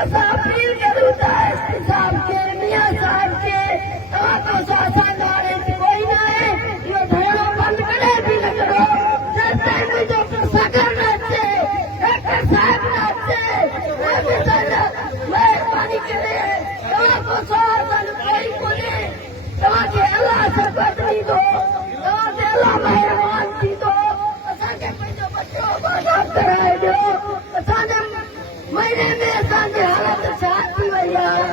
असां अपील करूं था एसपी साहब के, मियां साहब के, तव्हां को शासन वारे कोई न आहे, इहो धरणो बंदि कॾहिं बि न करो जेसिताईं मुंहिंजो सगर न अचे, डॉक्टर साहिब न अचे। महिरबानी करे तव्हां को शासन कोई कोन्हे, तव्हांखे अलाह सबक़ ॾींदो, तव्हांखे अलाह महिरबान थींदो। असांखे पंहिंजो बचो आज़ाद कराए ॾियो। असांजे महीने में असांजी हालत छा थी वई आहे,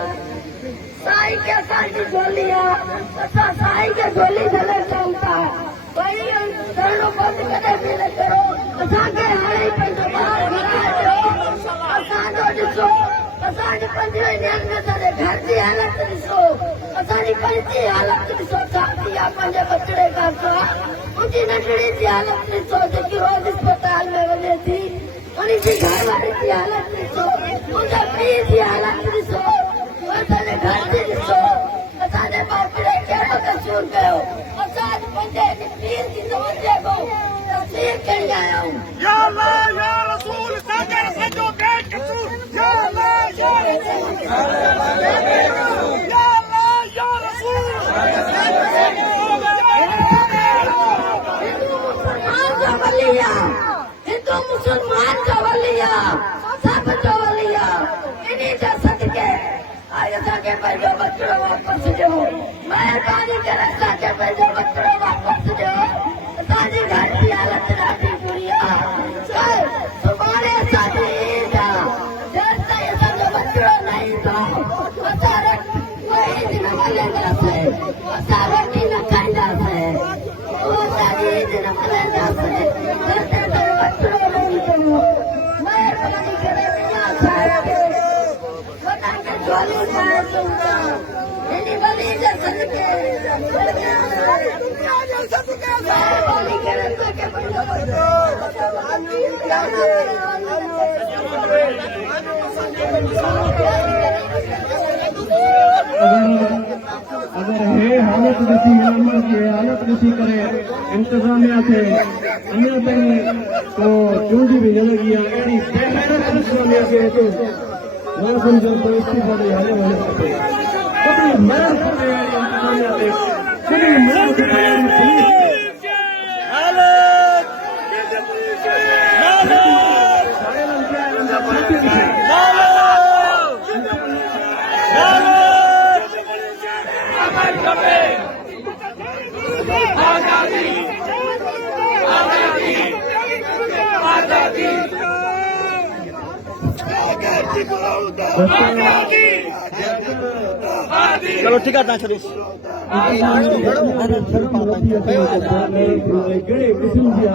साईं खे असांजी गोली आहे, असां साईं खे गोली झले चऊं था भई धरणो बंदि कॾहिं बि न करो। असांखे हाणे ई पंहिंजो ॿार घुराए ॾियो। असांजो ॾिसो, असांजे 15 ॾींहंनि में असांजे घर जी हालत ॾिसो, असांजी पंहिंजी हालत ॾिसो छा थी आहे। पंहिंजे बचिड़े खां सवाइ मुंहिंजी नंढड़ी जी हालत ॾिसो, जेकी रोज़ अस्पताल में वञे थी, उनजी घरवारी जी हालत ॾिसो, मुंहिंजे पीउ जी हालत ॾिसो, असांजे घर जी ॾिसो। असांजे बचिड़े कहिड़ो कसूर कयो, असां पंहिंजे पीउ जी तवजे को तस्वीर खणी आया आहियूं। या अल्लाह या रसूल सागर सजो बेकसूर, या अल्लाह या रसूल, या अल्लाह या रसूल। हिंदू मुसलमान जो वली आहे, सब जो वली आहे। इन्ही जे सदके आज असांखे पंहिंजो बचिड़ो वापसि ॾियो। महिरबानी करे असांखे पंहिंजो बचिड़ो वापसि ॾियो। असांजी घर जी हालत ॾाढी बुरी आहे। सुभाणे असांजी ईद आहे, जेसिताईं असांजो बचिड़ो न ईंदो असां ईद न मल्हाईंदासीं, असां रोटी न खाईंदासीं, असांजी ईद न मल्हाईंदासीं। महिरबानी करे मियां साहिब खे असांखे गोली ॾियाए चऊं था, हिन वली जे सदके महिरबानी करे असांखे पंहिंजो अगर हे हालत ॾिसी अमन की हालत ॾिसी करे इंतजामिया खे अञा ताईं को चूंडी बि न लॻी आहे, अहिड़ी बेहरत इंतजामिया खे हिते न सम्झो त इस्तीफ़ा ॾेई हले वञे खपे। केतिरी महिनत करे अहिड़ी इंतजामिया ते, केतिरी महिनत करे अहिड़ी पुलिस ते। चलो ठीक है ना छब्बीस कहिड़े क़िस्म जी